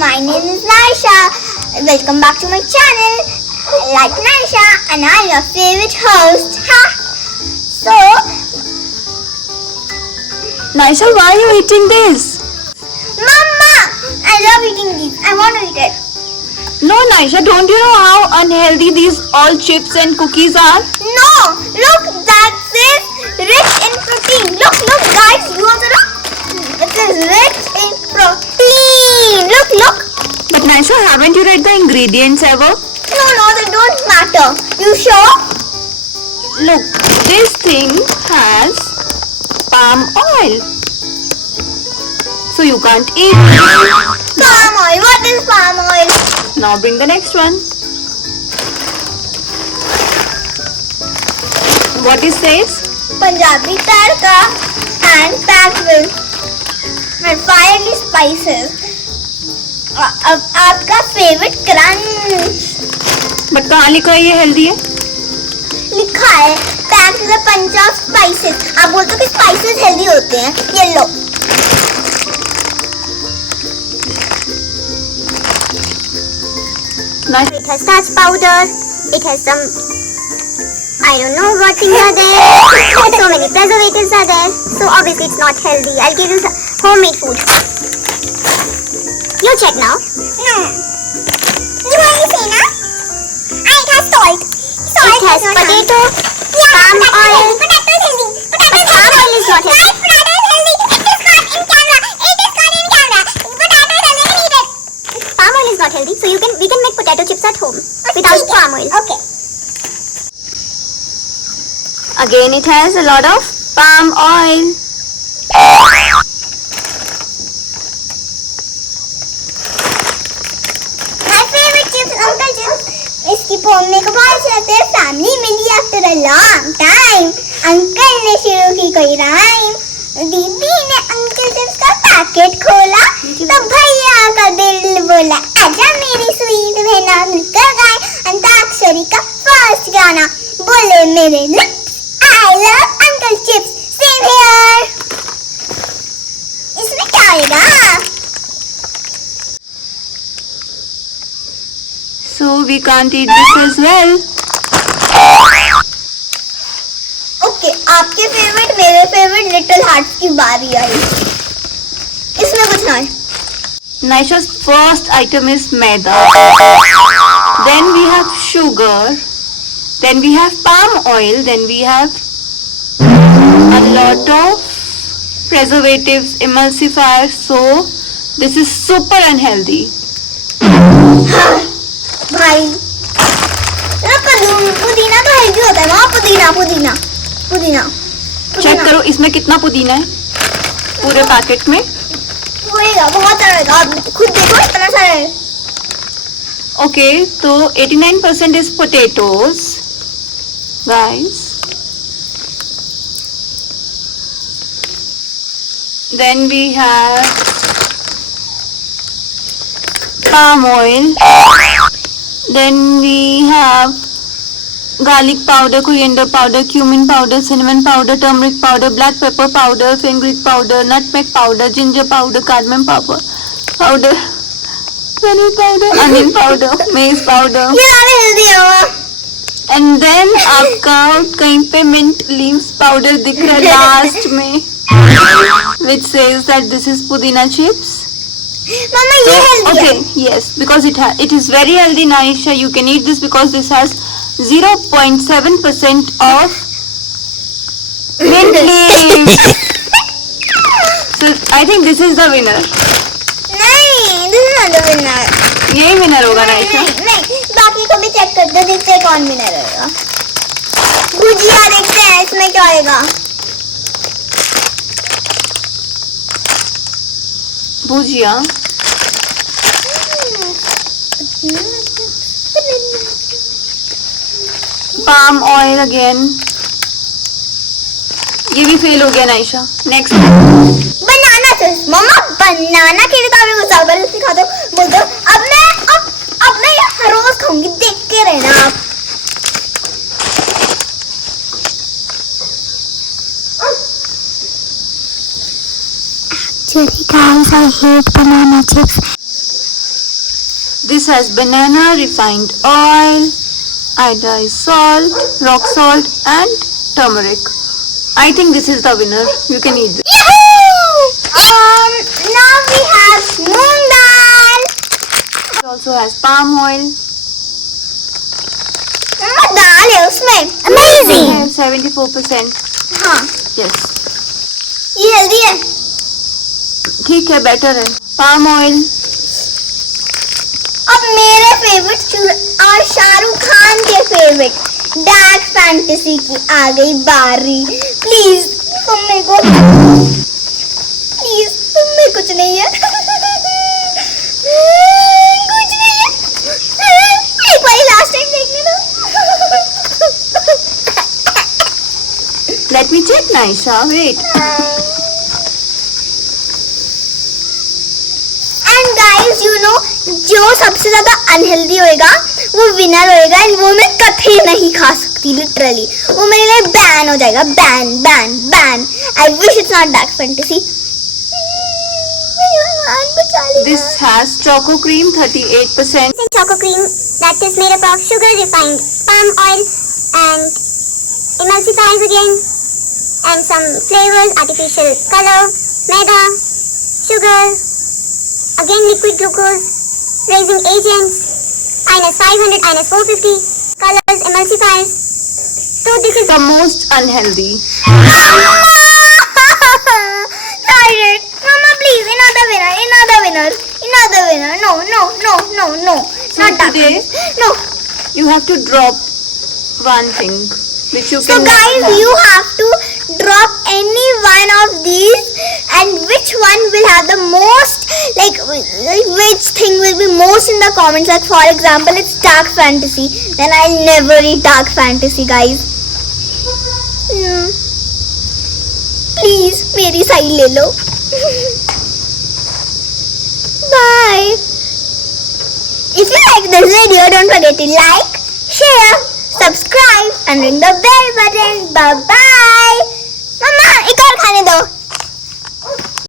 my name is Naisha. Welcome back to my channel. Like Naisha, and I'm your favorite host. Ha! So, Naisha, why are you eating this? Mama, I love eating these. I want to eat it. No, Naisha, don't you know how unhealthy these all chips and cookies are? No, look, that says rich in protein. Look, guys, you also look. It says rich in protein. Look. But Naisha, haven't you read the ingredients ever? No, they don't matter. You sure? Look, this thing has palm oil. So you can't eat. Palm oil. What is palm oil? Now bring the next one. What it says? Punjabi tadka and packed with fiery spices. अब आपका favourite crunch But कहाँ लिखा है ये healthy है? लिखा है packed with punch of spices. आप बोलते हो कि स्पाइसेस हेल्दी होते हैं. ये लो. Nice. It has starch powder. It has some, I don't know what things are there. So many preservatives are there. So obviously it's not healthy. I'll give you some homemade food. You check now. No. You only say na? It has salt. It has potato, palm oil. Potato is healthy. But palm oil is not healthy. Potato is healthy. It is caught in camera. Potato is healthy. Eat it. Palm oil is not healthy. So we can make potato chips at home without palm oil. Okay. Again, it has a lot of palm oil. My favorite chips, Uncle Chips. इसकी फोन मेरे को बहुत अच्छे लगते हैं. Family मिली after a long time. Uncle ने शुरू की कोई राइम. दीदी ने अंकल चिप्स का पैकेट खोला तो भैया का दिल बोला आजा मेरी स्वीट बहना मिलकर गाए अंताक्षरी का फर्स्ट गाना. बोले मेरे lips I love uncle chips. Same here. इसमें क्या आएगा? So we can't eat this as well. Okay, आपके फेवरेट मेरे फेवरेट लिटिल हार्ट्स की बारी आई. इसमें कुछ ना है. Naisha's first item is maida. Then we have sugar. Then we have palm oil. Then we have a lot of preservatives, emulsifiers. So this is super unhealthy. भाई पुदीना तो हेल्दी होता है. वहाँ पुदीना चेक करो इसमें कितना पुदीना है पूरे पैकेट में. होएगा बहुत सारा होगा. आप खुद देखो इतना सारा है. ओके, तो 89% is potatoes, guys. Then we have palm oil. Then we have garlic powder, coriander powder, cumin powder, cinnamon powder, turmeric powder, black pepper powder, fenugreek powder, nutmeg powder, ginger powder, cardamom powder, fennel powder, onion powder, maize powder. ये सारे healthy है. And then आपका कहीं पे mint leaves powder दिख रहा है last में, which says that this is pudina chips. मम्मा ये हेल्दी है. Okay, yes, because it is very healthy, Naisha. You can eat this because this has 0.7% of mint leaves. So I think this is the winner. नहीं, this is not the winner. यही winner होगा Naisha. नहीं, बाकी को भी check करते देखते हैं कौन विनर होगा. भुजिया देखते हैं इसमें क्या आएगा. भुजिया. Palm oil again. ये भी फेल हो गया Naisha. Next. Banana chips. मम्मा बनाना के लिए तो आपने गुस्सा जबरदस्ती खाते हो. बोलते हो अब मैं ये हर रोज खाऊंगी. देख के रहना आप. Actually guys, I hate banana chips. This has banana, refined oil, iodized salt, rock salt and turmeric. I think this is the winner. You can eat this. Now we have moong dal. It also has palm oil. दाल है उसमें. Amazing. 74%. हाँ, Yes. ये healthy है. ठीक है, better है. Palm oil. अब मेरे फेवरेट और शाहरुख खान के फेवरेट डार्क फैंटेसी की आ गई बारी. प्लीज तुम मेरे को, प्लीज तुम में कुछ नहीं है. कुछ नहीं है. एक बार लास्ट टाइम देखने दो. Let me check, Naisha. Wait. And guys you know, जो सबसे ज्यादा अनहेल्दी होएगा वो विनर होएगा. एंड वो मैं कभी नहीं खा सकती. लिटरली वो मेरे लिए बैन हो जाएगा. Ban ban ban. I wish it's not dark fantasy. This has choco cream, 38%. choco cream that is made up of sugar, refined palm oil and emulsifiers again, and some flavors, artificial color, maida, sugar, again liquid glucose, raising agents, minus 500, minus 450, colors, emulsifiers. So this is The most unhealthy. Mama, please, another winner. No, So not that today- one. No. You have to drop one thing which you So can. guys, you have to drop any one of these, and which one will have the most, like which thing will be most in the comments. Like for example, it's dark fantasy. Then I'll never eat dark fantasy, guys. Please, मेरी side ले लो. Bye. If you like this video, don't forget to like, share, subscribe and ring the bell button. Bye bye. Mama, एक और खाने दो.